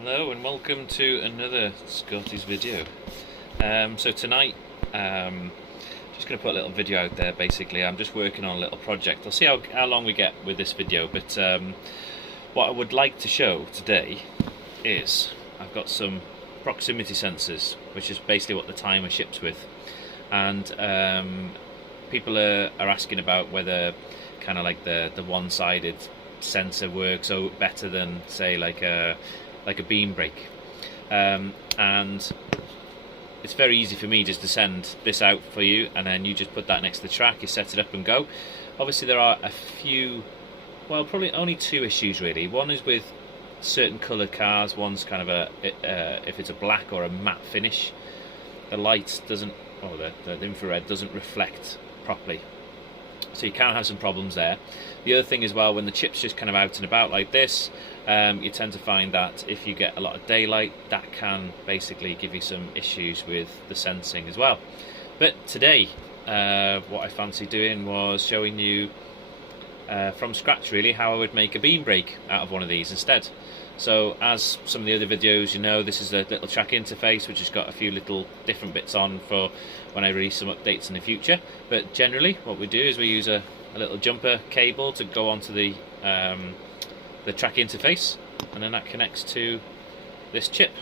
Hello and welcome to another Scotty's video. So tonight, just going to put a little video out there. Basically, I'm just working on a little project. I'll see how long we get with this video, but what I would like to show today is I've got some proximity sensors, which is basically what the timer ships with, and people are asking about whether kind of like the one-sided sensor works better than say like a beam brake, and it's very easy for me just to send this out for you, and then you just put that next to the track, you set it up and go. Obviously there are a few, well, probably only two issues really. One is with certain coloured cars. One's kind of if it's a black or a matte finish, the light doesn't, or the infrared doesn't reflect properly, so you can have some problems there. The other thing as well, when the chip's just kind of out and about like this, you tend to find that if you get a lot of daylight, that can basically give you some issues with the sensing as well. But today, what I fancy doing was showing you from scratch really how I would make a beam brake out of one of these instead. So as some of the other videos, you know, this is a little track interface which has got a few little different bits on for when I release some updates in the future. But generally what we do is we use a little jumper cable to go onto the track interface, and then that connects to this chip.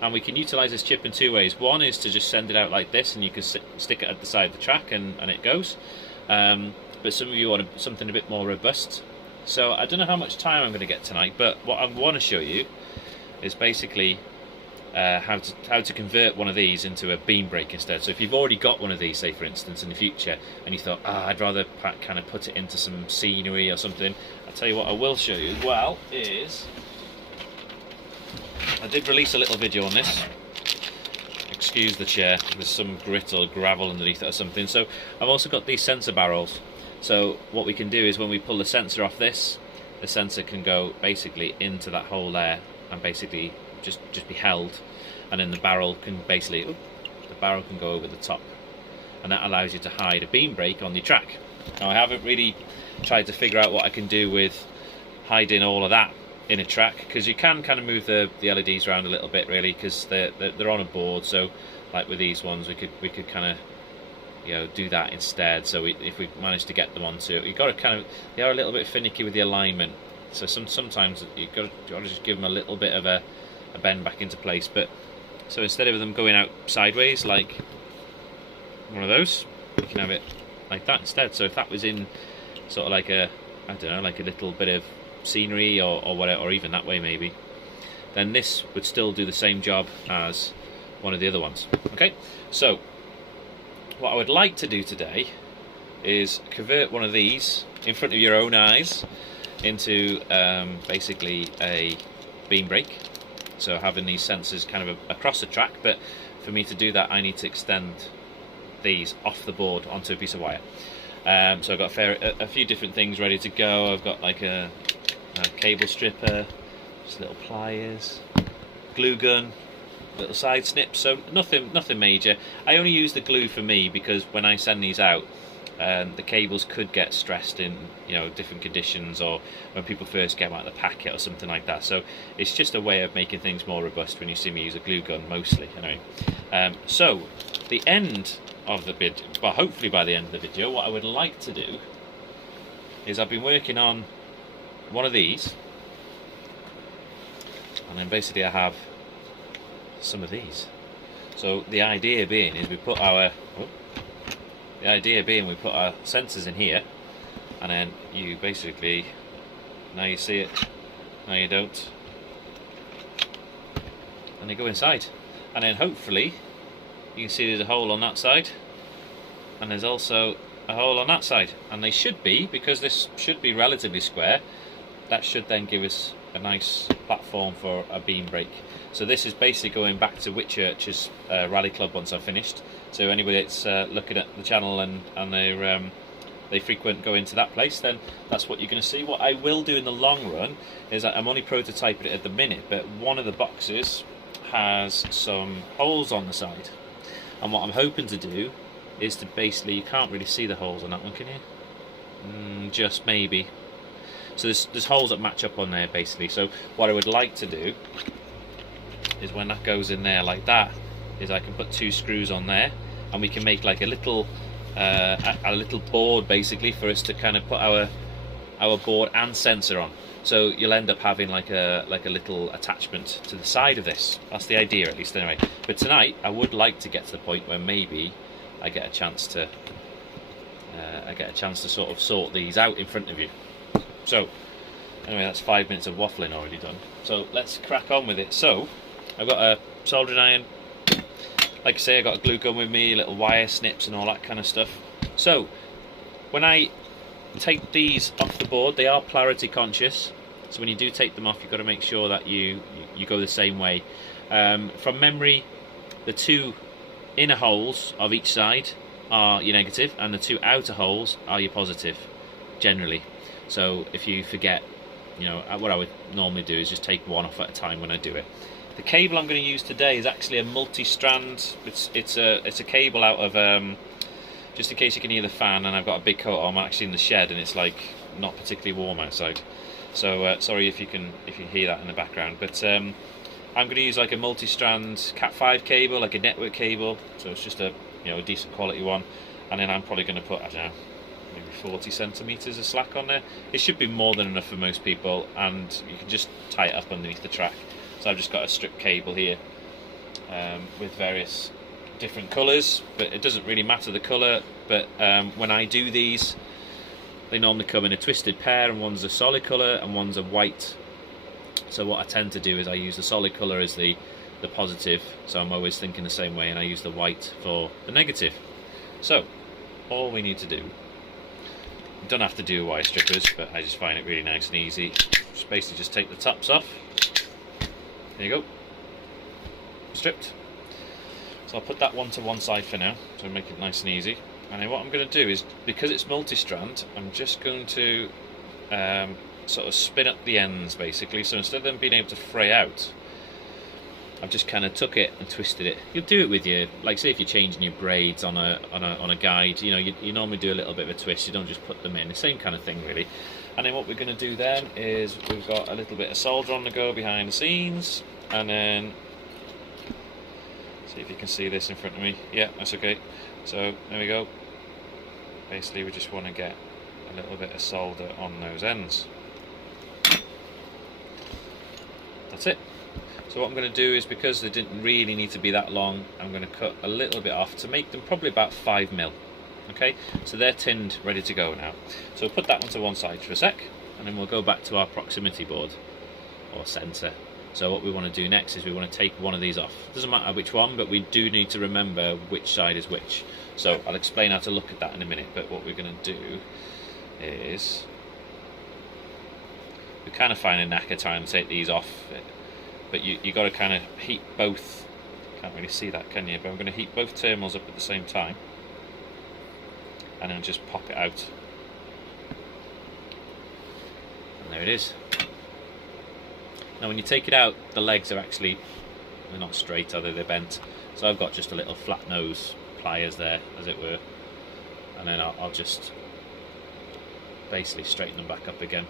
And we can utilize this chip in two ways. One is to just send it out like this, and you can stick it at the side of the track and it goes. But some of you want something a bit more robust. So I don't know how much time I'm going to get tonight, but what I want to show you is basically how to convert one of these into a beam brake instead. So if you've already got one of these, say for instance in the future, and you thought, I'd rather kind of put it into some scenery or something, I'll tell you what I will show you as well is, I did release a little video on this. Excuse the chair, there's some grit or gravel underneath it or something. So I've also got these sensor barrels. So what we can do is when we pull the sensor off this, the sensor can go basically into that hole there and basically just be held, and then the barrel can basically, go over the top, and that allows you to hide a beam brake on your track. Now I haven't really tried to figure out what I can do with hiding all of that in a track, because you can kind of move the LEDs around a little bit really, because they're on a board. So like with these ones, we could kind of, you know, do that instead. So if we manage to get them onto, you've got to kind of, they are a little bit finicky with the alignment. So sometimes you've got to just give them a little bit of a bend back into place. But so instead of them going out sideways like one of those, you can have it like that instead. So if that was in sort of like a, I don't know, like a little bit of scenery or whatever, or even that way maybe, then this would still do the same job as one of the other ones. Okay, so what I would like to do today is convert one of these in front of your own eyes into basically a beam brake. So having these sensors kind of across the track, but for me to do that I need to extend these off the board onto a piece of wire. So I've got a few different things ready to go. I've got like a cable stripper, just little pliers, glue gun, little side snips, so nothing major. I only use the glue for me because when I send these out, the cables could get stressed in, you know, different conditions, or when people first get them out of the packet or something like that. So it's just a way of making things more robust when you see me use a glue gun mostly anyway. So the end of the video, well, hopefully by the end of the video, what I would like to do is, I've been working on one of these, and then basically I have some of these. So the idea being is we put our sensors in here, and then you basically, now you see it, now you don't, and they go inside, and then hopefully you can see there's a hole on that side, and there's also a hole on that side, and they should be, because this should be relatively square, that should then give us a nice platform for a beam brake. So this is basically going back to Whitchurch's rally club once I've finished. So anybody that's looking at the channel and they frequent go into that place, then that's what you're going to see. What I will do in the long run is, I'm only prototyping it at the minute, but one of the boxes has some holes on the side, and what I'm hoping to do is to basically, you can't really see the holes on that one, can you? Just maybe. So there's holes that match up on there basically. So what I would like to do is when that goes in there like that, is I can put 2 screws on there, and we can make like a little board basically for us to kind of put our board and sensor on. So you'll end up having like a little attachment to the side of this. That's the idea, at least anyway. But tonight I would like to get to the point where maybe I get a chance to sort of sort these out in front of you. So anyway, that's 5 minutes of waffling already done. So let's crack on with it. So I've got a soldering iron. Like I say, I got a glue gun with me, little wire snips and all that kind of stuff. So when I take these off the board, they are polarity conscious. So when you do take them off, you've got to make sure that you go the same way. From memory, the 2 inner holes of each side are your negative, and the 2 outer holes are your positive, generally. So if you forget, what I would normally do is just take one off at a time when I do it. The cable I'm going to use today is actually a multi-strand. It's a cable out of just in case you can hear the fan, and I've got a big coat on. I'm actually in the shed, and it's like not particularly warm outside. So sorry if you hear that in the background. But I'm going to use like a multi-strand Cat5 cable, like a network cable. So it's just a decent quality one. And then I'm probably going to put, I don't know, maybe 40 centimeters of slack on there. It should be more than enough for most people, and you can just tie it up underneath the track. So I've just got a strip cable here with various different colours, but it doesn't really matter the colour. But when I do these, they normally come in a twisted pair, and one's a solid colour and one's a white. So what I tend to do is I use the solid colour as the positive, so I'm always thinking the same way, and I use the white for the negative. So all we need to do, you don't have to do wire strippers, but I just find it really nice and easy. Just basically just take the tops off. There you go, stripped. So I'll put that one to one side for now, so make it nice and easy. And then what I'm going to do is, because it's multi-strand, I'm just going to sort of spin up the ends basically. So instead of them being able to fray out, I've just kind of took it and twisted it. You'll do it with your, like say if you're changing your braids on a guide, you normally do a little bit of a twist. You don't just put them in. The same kind of thing really. And then what we're going to do then is we've got a little bit of solder on the go behind the scenes, and then see if you can see this in front of me. Yeah, that's okay. So there we go. Basically we just want to get a little bit of solder on those ends. That's it. So what I'm going to do is, because they didn't really need to be that long, I'm going to cut a little bit off to make them probably about 5mm. Okay, so they're tinned, ready to go now. So we'll put that one to one side for a sec, and then we'll go back to our proximity board or sensor. So what we want to do next is we want to take one of these off. Doesn't matter which one, but we do need to remember which side is which. So I'll explain how to look at that in a minute, but what we're going to do is, we kind of find a knacker trying to take these off, but you got to kind of heat both. Can't really see that, can you? But I'm going to heat both terminals up at the same time, and then just pop it out. And there it is. Now when you take it out, the legs are actually, they're not straight, are they? They're bent. So I've got just a little flat nose pliers there, as it were, and then I'll just basically straighten them back up again.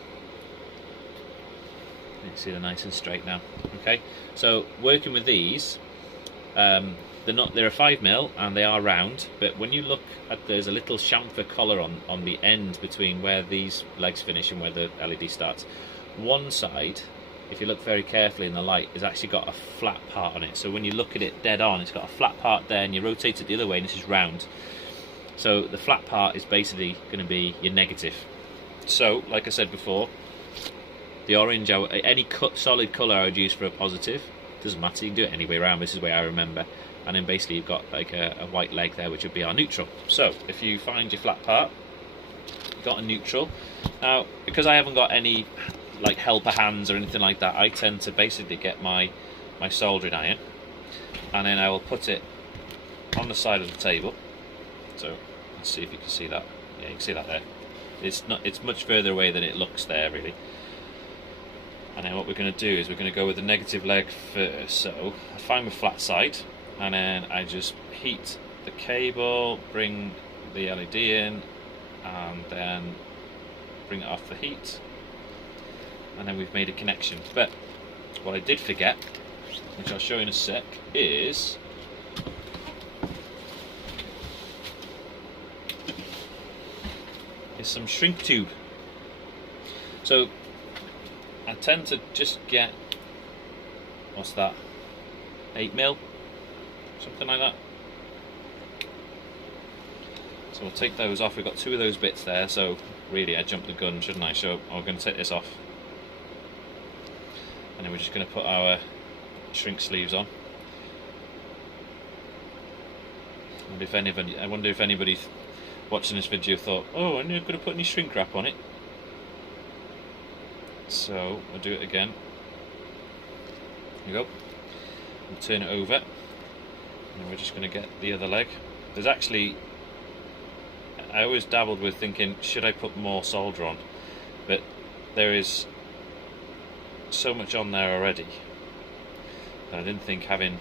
You can see they're nice and straight now. Okay, so working with these, they're a 5mm and they are round, but when you look at, there's a little chamfer collar on the end between where these legs finish and where the LED starts. One side, if you look very carefully in the light, has actually got a flat part on it. So when you look at it dead on, it's got a flat part there, and you rotate it the other way and it's just round. So the flat part is basically going to be your negative. So like I said before, the orange, any solid colour I would use for a positive. Doesn't matter, you can do it any way around. This is the way I remember. And then basically you've got like a white leg there, which would be our neutral. So if you find your flat part, you've got a neutral. Now because I haven't got any like helper hands or anything like that, I tend to basically get my soldering iron, and then I will put it on the side of the table. So let's see if you can see that. Yeah, you can see that there. It's much further away than it looks there really. And then what we're going to do is we're going to go with the negative leg first. So I find my flat side, and then I just heat the cable, bring the LED in, and then bring it off the heat, and then we've made a connection. But what I did forget which I'll show you in a sec, is some shrink tube. So I tend to just get, what's that, 8mm, something like that. So we'll take those off. We've got 2 of those bits there, so really I jumped the gun, shouldn't I? So I'm going to take this off, and then we're just going to put our shrink sleeves on. I wonder if anybody watching this video thought, oh, I'm not going to put any shrink wrap on it. So we'll do it again. There you go. We'll turn it over, and we're just going to get the other leg. There's actually, I always dabbled with thinking, should I put more solder on? But there is so much on there already that I didn't think having,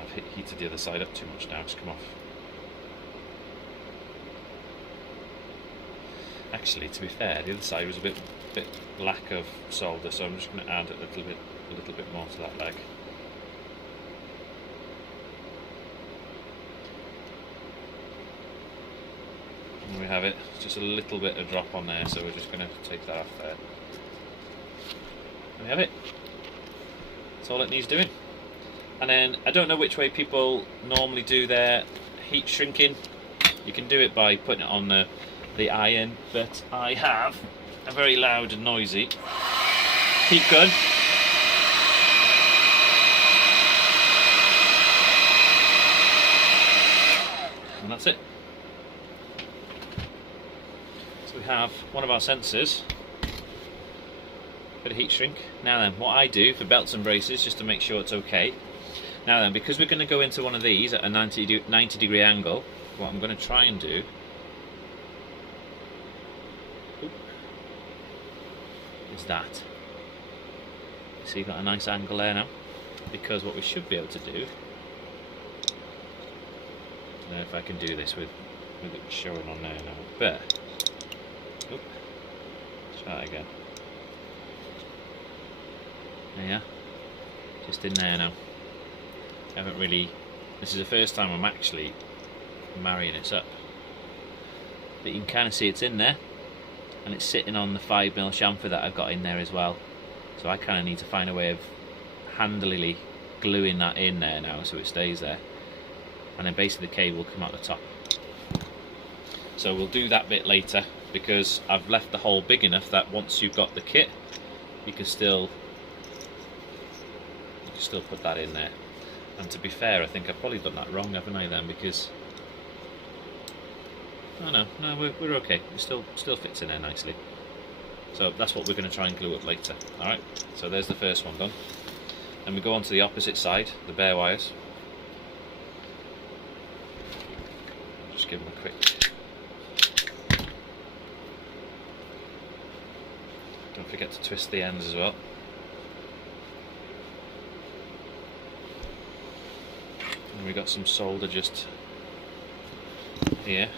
I've heated the other side up too much now, it's come off. Actually, to be fair, the other side was a bit lack of solder, so I'm just going to add a little bit more to that leg. And we have it, just a little bit of drop on there, so we're just going to take that off there. And we have it. That's all it needs doing. And then, I don't know which way people normally do their heat shrinking. You can do it by putting it on the iron, but I have a very loud and noisy heat gun. And that's it. So we have one of our sensors, bit of heat shrink. Now then, what I do for belts and braces, just to make sure it's okay. Now then, because we're going to go into one of these at a 90 degree angle, what I'm going to try and do is that. See, you've got a nice angle there now, because what we should be able to do, I don't know if I can do this with it showing on there now, but try it again. There you are, just in there now. I haven't really, this is the first time I'm actually marrying it up, but you can kind of see it's in there, and it's sitting on the 5mm chamfer that I've got in there as well. So I kind of need to find a way of handily gluing that in there now so it stays there, and then basically the cable will come out the top. So we'll do that bit later, because I've left the hole big enough that once you've got the kit, you can still put that in there. And to be fair, I think I've probably done that wrong, haven't I then, because oh no, we're okay. It still fits in there nicely. So that's what we're going to try and glue up later. Alright, so there's the first one done. Then we go on to the opposite side, the bare wires. I'll just give them a quick. Don't forget to twist the ends as well. And we got some solder just here.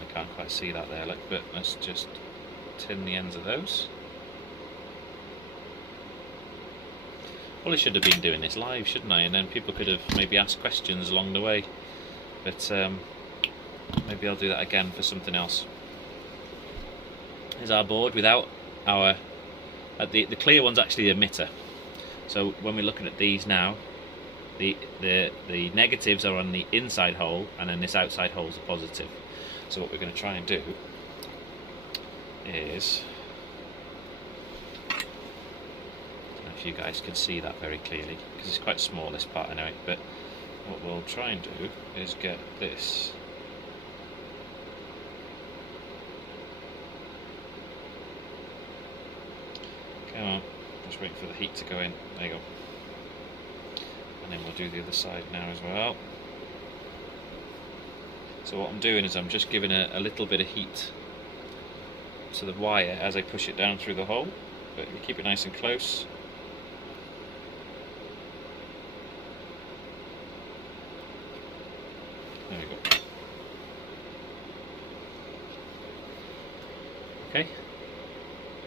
I can't quite see that there, look, but let's just tin the ends of those. Well, I should have been doing this live, shouldn't I? And then people could have maybe asked questions along the way. But maybe I'll do that again for something else. Here's our board without our... the clear one's actually the emitter. So when we're looking at these now, the negatives are on the inside hole, and then this outside hole is a positive. So what we're going to try and do is, I don't know if you guys can see that very clearly because it's quite small, this part, I know it, but what we'll try and do is get this come on, just waiting for the heat to go in, there you go, and then we'll do the other side now as well. So what I'm doing is I'm just giving a little bit of heat to the wire as I push it down through the hole, but you keep it nice and close. There we go. Okay.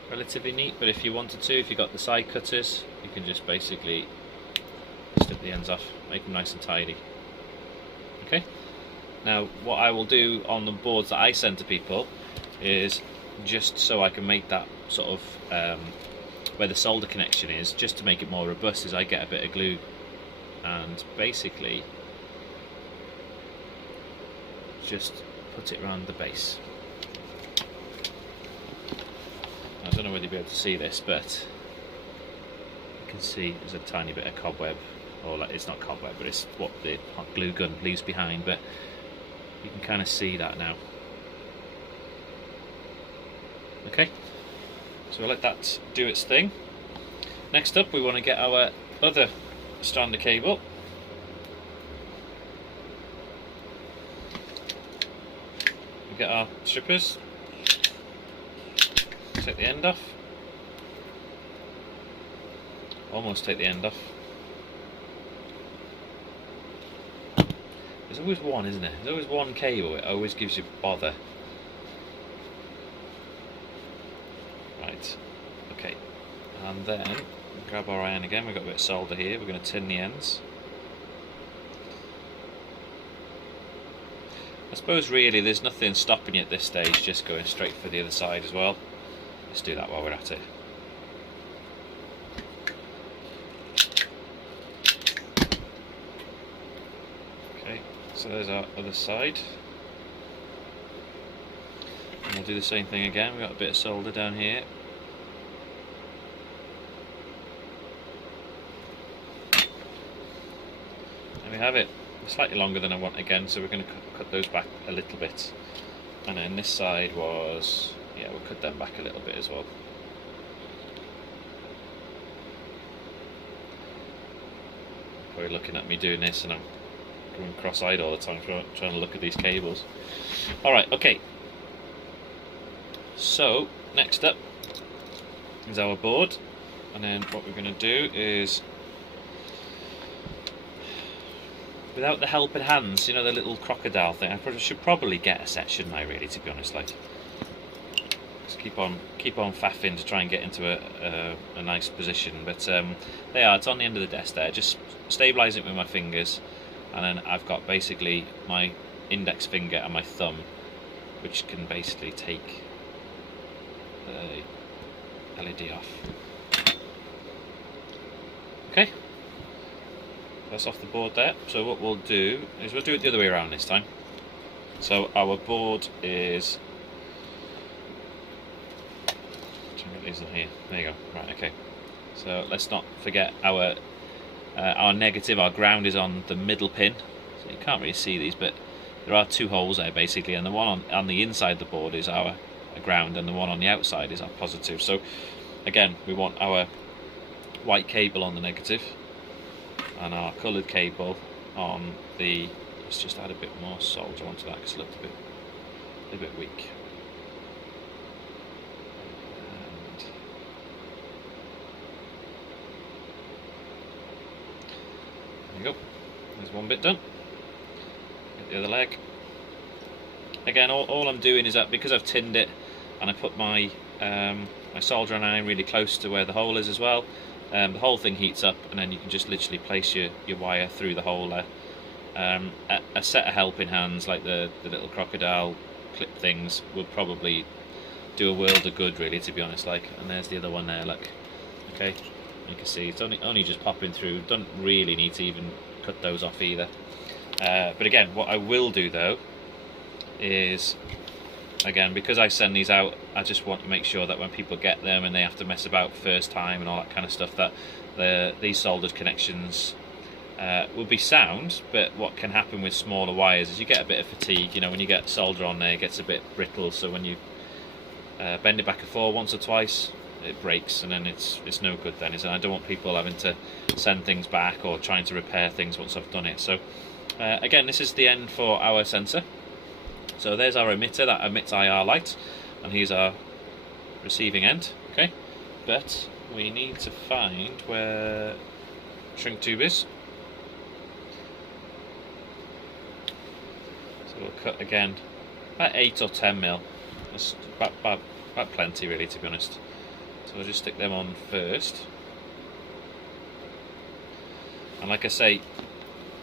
relatively neat, but if you wanted to, if you got the side cutters, you can just basically snip the ends off, make them nice and tidy. Okay, now what I will do on the boards that I send to people is, just so I can make that sort of where the solder connection is, just to make it more robust, is I get a bit of glue and basically just put it around the base. I don't know whether you'll be able to see this, but you can see there's a tiny bit of cobweb, or like, it's not cobweb, but it's what the hot glue gun leaves behind, but you can kind of see that now. Okay, so we'll let that do its thing. Next up, we want to get our other strand of cable. We get our strippers, take the end off, almost take the end off. There's always one, isn't there? There's always one cable, it always gives you bother. Right, okay, and then grab our iron again. We've got a bit of solder here, we're going to tin the ends. I suppose really there's nothing stopping you at this stage, just going straight for the other side as well. Let's do that while we're at it. Okay, so there's our other side. And we'll do the same thing again. We've got a bit of solder down here. There we have it. Slightly longer than I want again, so we're going to cut those back a little bit. And then this side was, yeah, we'll cut them back a little bit as well. Probably looking at me doing this, and I'm going cross-eyed all the time trying to look at these cables. Alright, okay. So, next up is our board. And then what we're going to do is, without the helping hands, you know, the little crocodile thing, I should probably get a set, shouldn't I, really, to be honest? Like, just keep on faffing to try and get into a nice position. But they are, it's on the end of the desk there. Just stabilise it with my fingers, and then I've got basically my index finger and my thumb, which can basically take the LED off. Okay. That's off the board there. So what we'll do is we'll do it the other way around this time. So our board is, these in here. There you go. Right. Okay. So let's not forget our negative. Our ground is on the middle pin. So you can't really see these, but there are two holes there basically, and the one on the inside of the board is our ground, and the one on the outside is our positive. So again, we want our white cable on the negative, and our coloured cable on the, let's just add a bit more solder onto that because it looked a bit weak. And there you go, there's one bit done. Get the other leg. Again, all I'm doing is that because I've tinned it and I put my my soldering iron really close to where the hole is as well, the whole thing heats up, and then you can just literally place your wire through the hole there. A set of helping hands like the little crocodile clip things would probably do a world of good, really, to be honest. Like, and there's the other one there, look. Okay, you can see it's only just popping through. Don't really need to even cut those off either. But again, what I will do though is, again, because I send these out, I just want to make sure that when people get them and they have to mess about first time and all that kind of stuff, that these soldered connections will be sound. But what can happen with smaller wires is you get a bit of fatigue. You know, when you get solder on there, it gets a bit brittle, so when you bend it back and forth once or twice, it breaks, and then it's no good then, is it? I don't want people having to send things back or trying to repair things once I've done it. So again, this is the end for our sensor. So there's our emitter that emits IR light, and here's our receiving end. Okay, but we need to find where shrink tube is. So we'll cut again about 8 or 10 mil. That's about plenty, really, to be honest. So I'll just stick them on first. And like I say,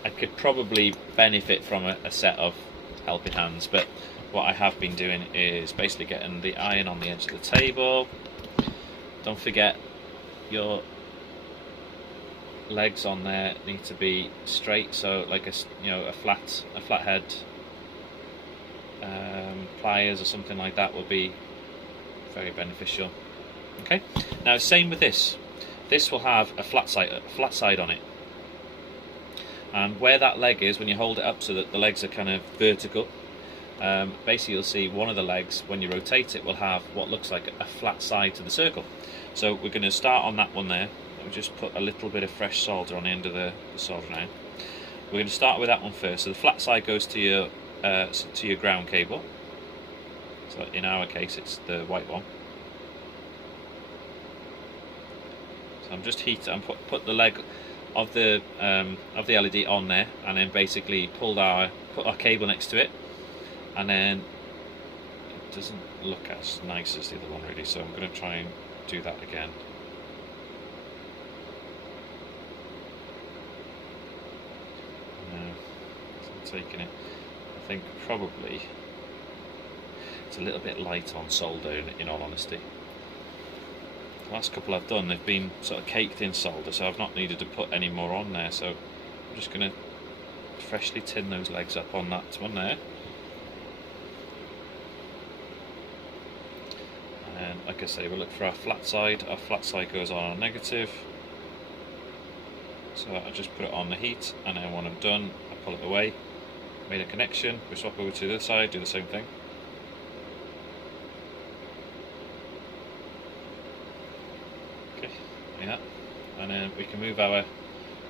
I could probably benefit from a set of helping hands, but what I have been doing is basically getting the iron on the edge of the table. Don't forget your legs on there need to be straight, so like a flat head pliers or something like that will be very beneficial. Okay, now same with this. This will have a flat side on it, and where that leg is, when you hold it up so that the legs are kind of vertical, basically you'll see one of the legs, when you rotate it, will have what looks like a flat side to the circle. So we're going to start on that one there. We'll just put a little bit of fresh solder on the end of the solder iron. We're going to start with that one first. So the flat side goes to your ground cable. So in our case it's the white one. So I'm just heating and put the leg of the LED on there, and then basically put our cable next to it, and then it doesn't look as nice as the other one really, so I'm going to try and do that again. No, it's not taking it. I think probably it's a little bit light on solder in all honesty. The last couple I've done, they've been sort of caked in solder, so I've not needed to put any more on there, so I'm just going to freshly tin those legs up on that one there. And like I say, we'll look for our flat side. Our flat side goes on a negative, so I just put it on the heat, and then when I'm done I pull it away, made a connection, we swap over to the other side, do the same thing. Yeah, and then we can move our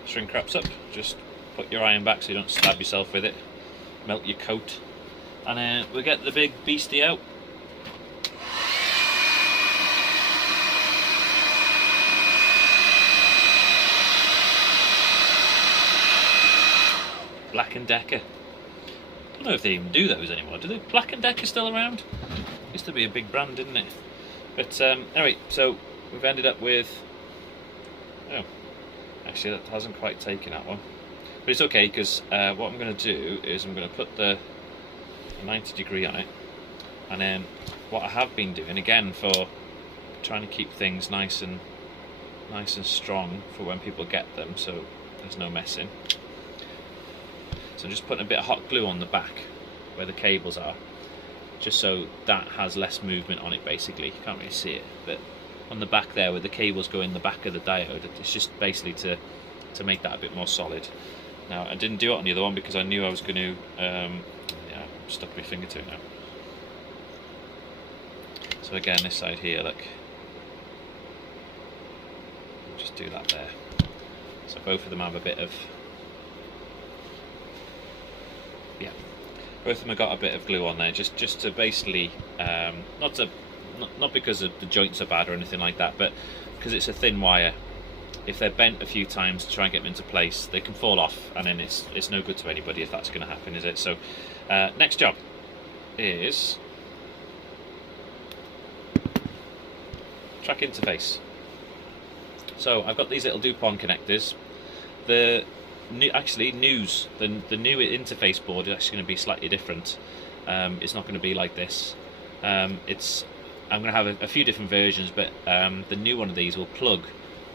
shrink wraps up. Just put your iron back so you don't stab yourself with it, melt your coat, and then we'll get the big beastie out. Black & Decker. I don't know if they even do those anymore. Do they? Black & Decker still around? Used to be a big brand, didn't it? But anyway, so we've ended up with. Oh, actually that hasn't quite taken that one, but it's okay, because what I'm going to do is I'm going to put the 90° on it, and then what I have been doing again for trying to keep things nice and strong for when people get them, so there's no messing. So I'm just putting a bit of hot glue on the back where the cables are, just so that has less movement on it. Basically, you can't really see it, but on the back there where the cables go in the back of the diode, it's just basically to make that a bit more solid. Now I didn't do it on the other one because I knew I was going to yeah, I've stuck my finger to it now. So again, this side here, look, just do that there. So both of them have a bit of, yeah, both of them have got a bit of glue on there, just to basically not because the joints are bad or anything like that, but because it's a thin wire. If they're bent a few times to try and get them into place, they can fall off, and then it's no good to anybody if that's going to happen, is it? So next job is track interface. So I've got these little DuPont connectors. The new interface board is actually going to be slightly different. It's not going to be like this. I'm going to have a few different versions, but the new one of these will plug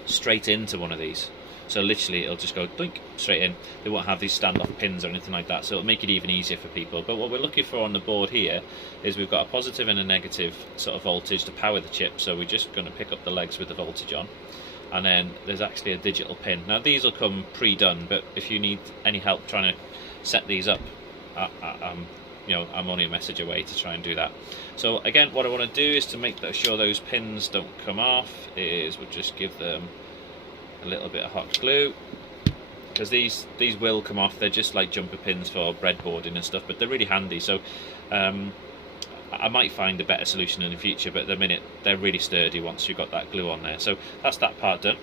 straight into one of these. So literally it'll just go doink straight in. They won't have these standoff pins or anything like that, so it'll make it even easier for people. But what we're looking for on the board here is we've got a positive and a negative sort of voltage to power the chip, so we're just going to pick up the legs with the voltage on. And then there's actually a digital pin. Now these will come pre-done, but if you need any help trying to set these up, I'm only a message away to try and do that. So again, what I want to do is to make sure those pins don't come off, is we'll just give them a little bit of hot glue, because these will come off. They're just like jumper pins for breadboarding and stuff, but they're really handy. So I might find a better solution in the future, but at the minute they're really sturdy once you've got that glue on there. So that's that part done.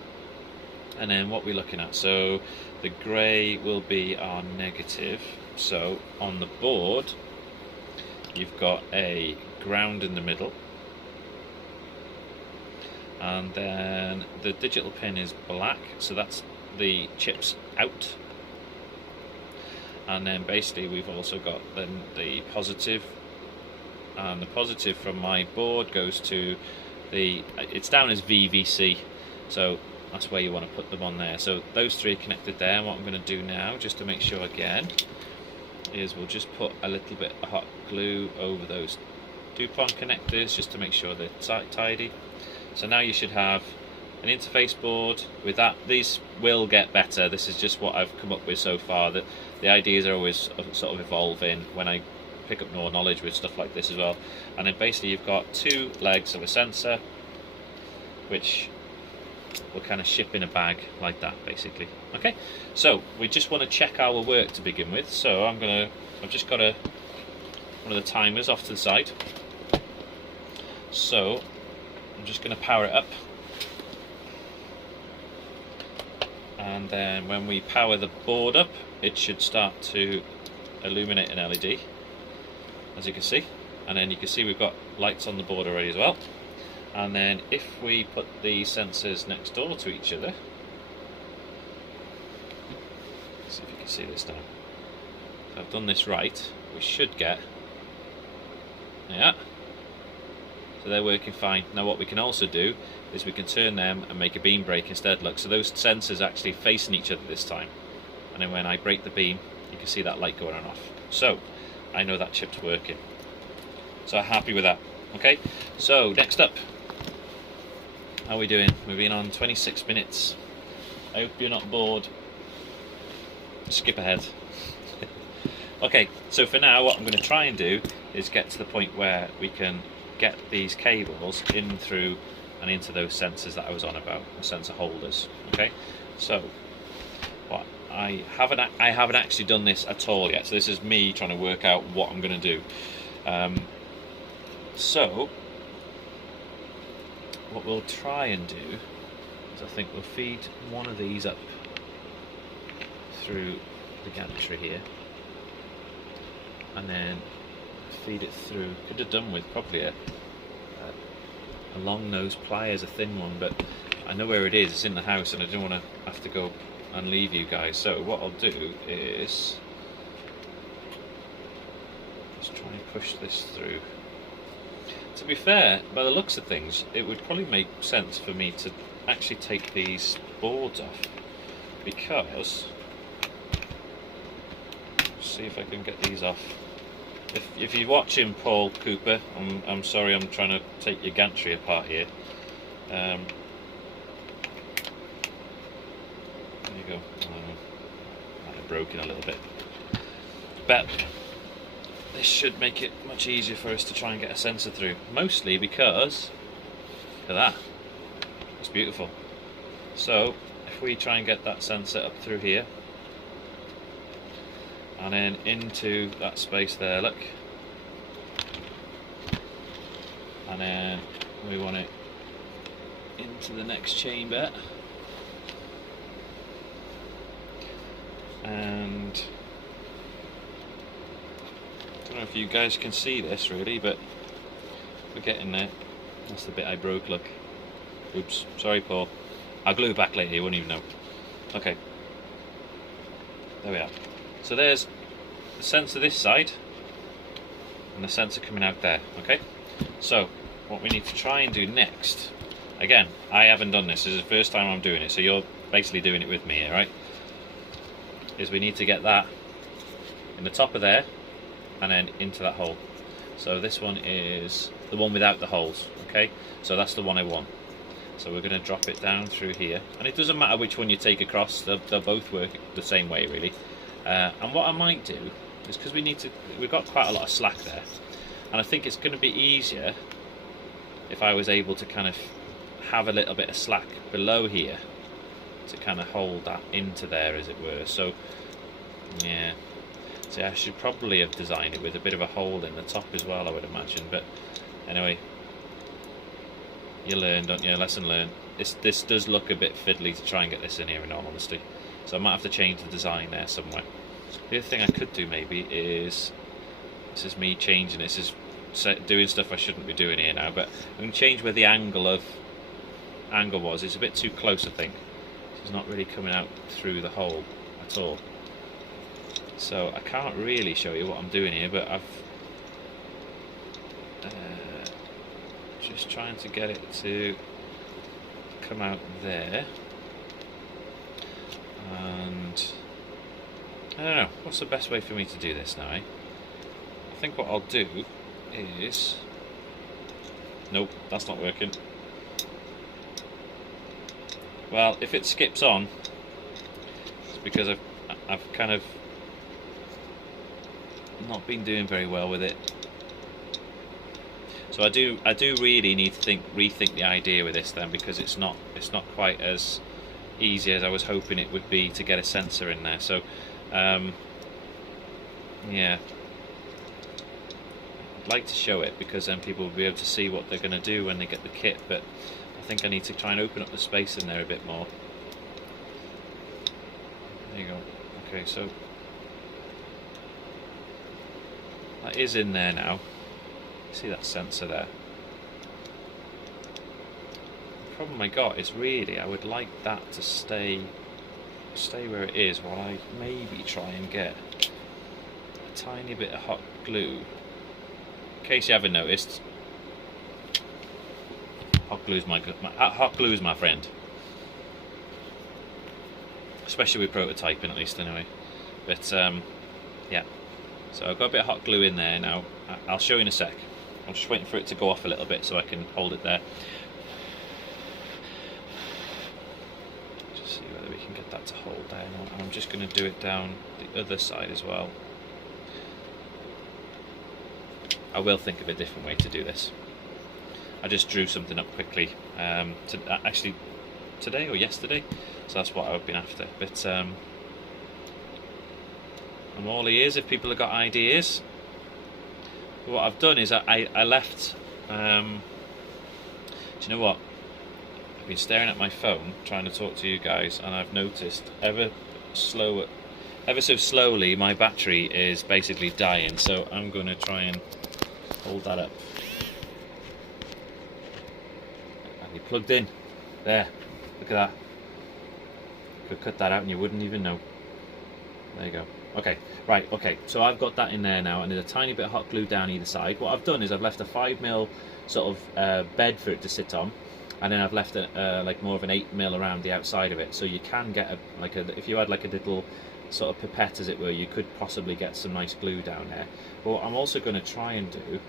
And then what we're looking at, so the grey will be our negative. So on the board you've got a ground in the middle, and then the digital pin is black, so that's the chips out. And then basically we've also got then the positive, and the positive from my board goes to the, it's down as VVC, so that's where you want to put them on there. So those three are connected there, and what I'm going to do now, just to make sure again, is we'll just put a little bit of hot glue over those DuPont connectors just to make sure they're tidy. So now you should have an interface board with that. These will get better, this is just what I've come up with so far. That the ideas are always sort of evolving when I pick up more knowledge with stuff like this as well. And then basically you've got two legs of a sensor which will kind of ship in a bag like that basically. Okay, so we just want to check our work to begin with. So I've just got one of the timers off to the side, so I'm just going to power it up, and then when we power the board up it should start to illuminate an LED, as you can see, and then you can see we've got lights on the board already as well. And then if we put the sensors next door to each other, see if you can see this now. If I've done this right, we should get, yeah, so they're working fine. Now what we can also do is we can turn them and make a beam break instead. Look, so those sensors actually facing each other this time, and then when I break the beam you can see that light going on and off. So I know that chip's working, so I'm happy with that. Okay, so next up, how are we doing? We've been on 26 minutes. I hope you're not bored. Skip ahead. Okay, so for now what I'm going to try and do is get to the point where we can get these cables in through and into those sensors that I was on about, the sensor holders. Okay, so what I haven't actually done this at all yet, so this is me trying to work out what I'm going to do. So what we'll try and do is I think we'll feed one of these up through the gantry here, and then feed it through. Could have done with probably a long nose pliers, a thin one, but I know where it is. It's in the house, and I don't want to have to go and leave you guys. So what I'll do is just try and push this through. To be fair, by the looks of things, it would probably make sense for me to actually take these boards off, because, see if I can get these off. If you're watching, Paul Cooper, I'm sorry, I'm trying to take your gantry apart here. There you go. Might have broken a little bit, but this should make it much easier for us to try and get a sensor through, mostly because, look at that, it's beautiful. So if we try and get that sensor up through here and then into that space there, look, and then we want it into the next chamber, and I don't know if you guys can see this really, but we're getting there. That's the bit I broke, look. Oops, sorry Paul. I'll glue it back later, you won't even know. Okay, there we are. So there's the sensor this side and the sensor coming out there. Okay, so what we need to try and do next, again, I haven't done this, this is the first time I'm doing it, so you're basically doing it with me here, right? Is we need to get that in the top of there and then into that hole. So this one is the one without the holes, okay? So that's the one I want. So we're going to drop it down through here, and it doesn't matter which one you take across, they'll both work the same way really. And what I might do is, because we've got quite a lot of slack there, and I think it's going to be easier if I was able to kind of have a little bit of slack below here to kind of hold that into there, as it were. So yeah, see, I should probably have designed it with a bit of a hole in the top as well, I would imagine, but anyway, you learn, don't you? Lesson learned. This does look a bit fiddly to try and get this in here, in all honesty, so I might have to change the design there somewhere. The other thing I could do maybe is, this is me changing, this is doing stuff I shouldn't be doing here now, but I can change where the angle of angle was. It's a bit too close, I think. It's not really coming out through the hole at all. So I can't really show you what I'm doing here, but I've just trying to get it to come out there. And I don't know, what's the best way for me to do this now, eh? I think what I'll do is... Nope, that's not working. Well, if it skips on, it's because I've kind of not been doing very well with it. So I do really need to rethink the idea with this then, because it's not quite as easy as I was hoping it would be to get a sensor in there. So yeah, I'd like to show it because then people will be able to see what they're going to do when they get the kit, but I think I need to try and open up the space in there a bit more. There you go. Okay, so that is in there now. See that sensor there? The problem I got is really I would like that to stay where it is while I maybe try and get a tiny bit of hot glue. In case you haven't noticed, hot glue is my friend, especially with prototyping, at least anyway. But yeah, so I've got a bit of hot glue in there now. I'll show you in a sec. I'm just waiting for it to go off a little bit so I can hold it there. Just see whether we can get that to hold there. And I'm just going to do it down the other side as well. I will think of a different way to do this. I just drew something up quickly, actually today or yesterday, so that's what I've been after. But I'm all ears if people have got ideas. What I've done is I left, do you know what? I've been staring at my phone trying to talk to you guys, and I've noticed ever so slowly my battery is basically dying, so I'm going to try and hold that up. Have you plugged in? There, look at that. Could cut that out and you wouldn't even know. There you go. Okay, right, okay, so I've got that in there now, and there's a tiny bit of hot glue down either side. What I've done is I've left a 5mm sort of bed for it to sit on, and then I've left like more of an 8mm around the outside of it, so you can get if you had like a little sort of pipette, as it were, you could possibly get some nice glue down there. But what I'm also going to try and do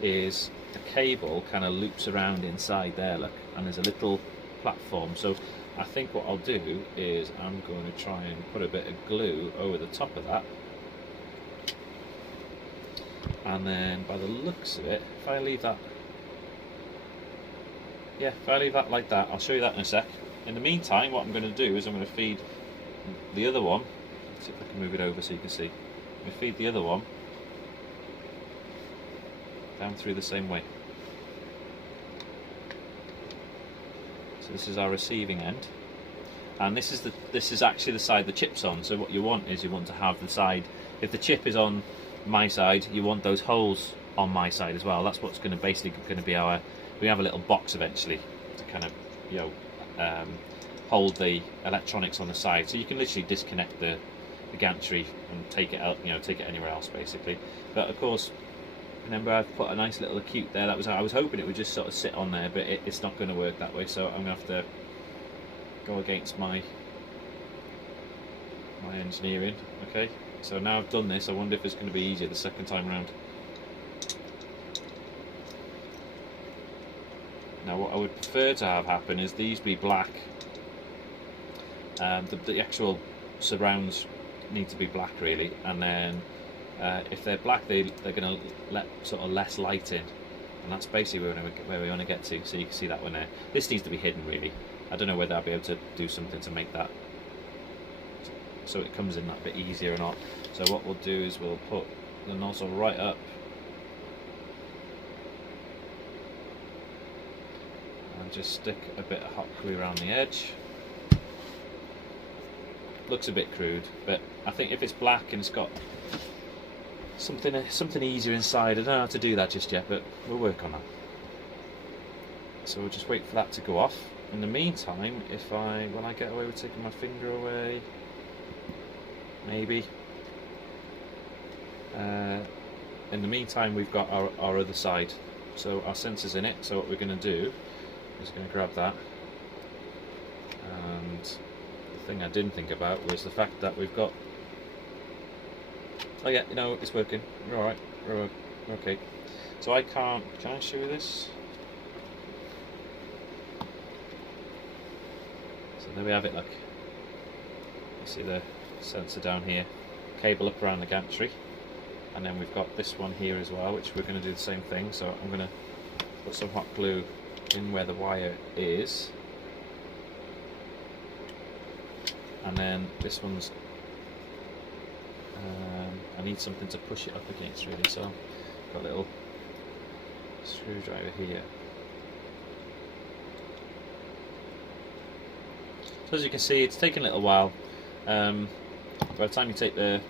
is the cable kind of loops around inside there, look, and there's a little platform. So I think what I'll do is I'm going to try and put a bit of glue over the top of that, and then by the looks of it, if I leave that like that, I'll show you that in a sec. In the meantime, what I'm going to do is I'm going to feed the other one. Let's see if I can move it over so you can see. I'm going to feed the other one down through the same way. So this is our receiving end, and this is actually the side the chip's on. So what you want is you want to have the side, if the chip is on my side, you want those holes on my side as well. That's what's going to basically going to be our. We have a little box eventually to kind of, you know, hold the electronics on the side. So you can literally disconnect the gantry and take it out, you know, take it anywhere else basically. But of course, remember I've put a nice little acute there. I was hoping it would just sort of sit on there, but it's not going to work that way. So I'm going to have to go against my engineering. Okay, so now I've done this, I wonder if it's going to be easier the second time around. Now what I would prefer to have happen is these be black. The actual surrounds need to be black really, and then if they're black, they're going to let sort of less light in, and that's basically where we want to get to. So you can see that one there. This needs to be hidden really. I don't know whether I'll be able to do something to make that so it comes in that bit easier or not. So what we'll do is we'll put the nozzle right up and just stick a bit of hot glue around the edge. Looks a bit crude, but I think if it's black and it's got something easier inside, I don't know how to do that just yet, but we'll work on that. So we'll just wait for that to go off. In the meantime, when I get away with taking my finger away, maybe. In the meantime, we've got our other side. So our sensor's in it, so what we're going to do is going to grab that. And the thing I didn't think about was the fact that we've got... Oh yeah, you know, it's working. We're alright. We're okay. So I can't... Can I show you this? So there we have it, look. You see the sensor down here. Cable up around the gantry. And then we've got this one here as well, which we're going to do the same thing. So I'm going to put some hot glue in where the wire is. And then this one's... I need something to push it up against really, so I've got a little screwdriver here. So as you can see, it's taken a little while. By the time you take the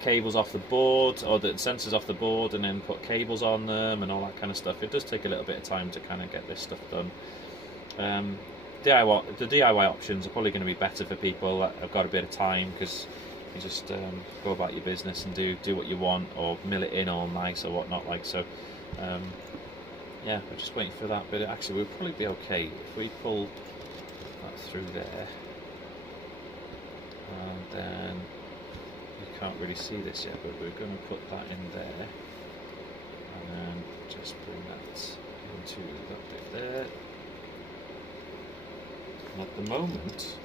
cables off the board, or the sensors off the board, and then put cables on them and all that kind of stuff, it does take a little bit of time to kind of get this stuff done. The DIY options are probably going to be better for people that have got a bit of time, because you just go about your business and do what you want, or mill it in all nice or whatnot, like so. Yeah, we're just waiting for that, but actually we'll probably be okay if we pull that through there, and then you can't really see this yet, but we're going to put that in there, and then just bring that into that bit there. And at the moment,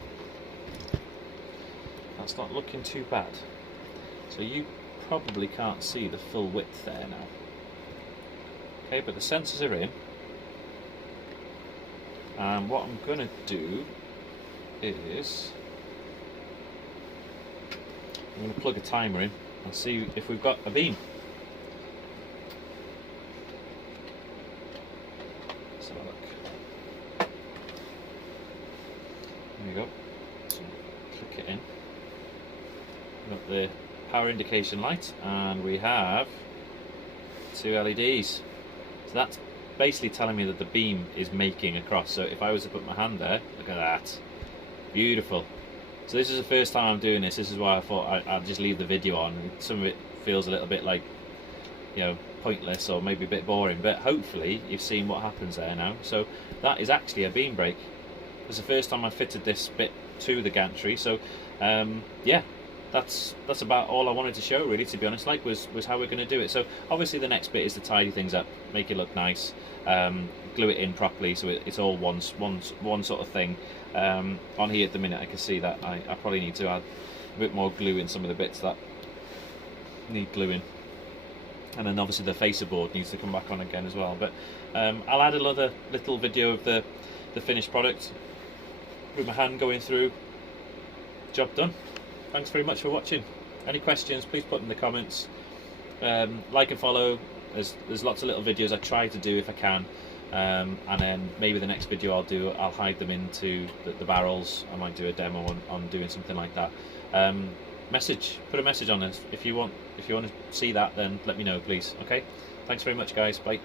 that's not looking too bad. So you probably can't see the full width there now. Okay, but the sensors are in. And what I'm going to do is I'm going to plug a timer in and see if we've got a beam. Let's have a look. There you go. So click it in. We've got the power indication light, and we have 2 LEDs. So that's basically telling me that the beam is making across. So if I was to put my hand there, look at that. Beautiful. So this is the first time I'm doing this. This is why I thought I'd just leave the video on. Some of it feels a little bit like, you know, pointless or maybe a bit boring, but hopefully you've seen what happens there now. So that is actually a beam break. It's the first time I fitted this bit to the gantry. So yeah, that's about all I wanted to show really, to be honest, like was how we're going to do it. So obviously the next bit is to tidy things up, make it look nice, glue it in properly so it's all one sort of thing. On here at the minute I can see that I probably need to add a bit more glue in some of the bits that need gluing, and then obviously the facer board needs to come back on again as well. But I'll add another little video of the finished product with my hand going through. Job done. Thanks very much for watching. Any questions, please put in the comments. Like and follow. There's lots of little videos I try to do if I can, and then maybe the next video I'll hide them into the barrels. I might do a demo on doing something like that. Put a message on this if you want to see that, then let me know please. Okay, thanks very much guys, bye.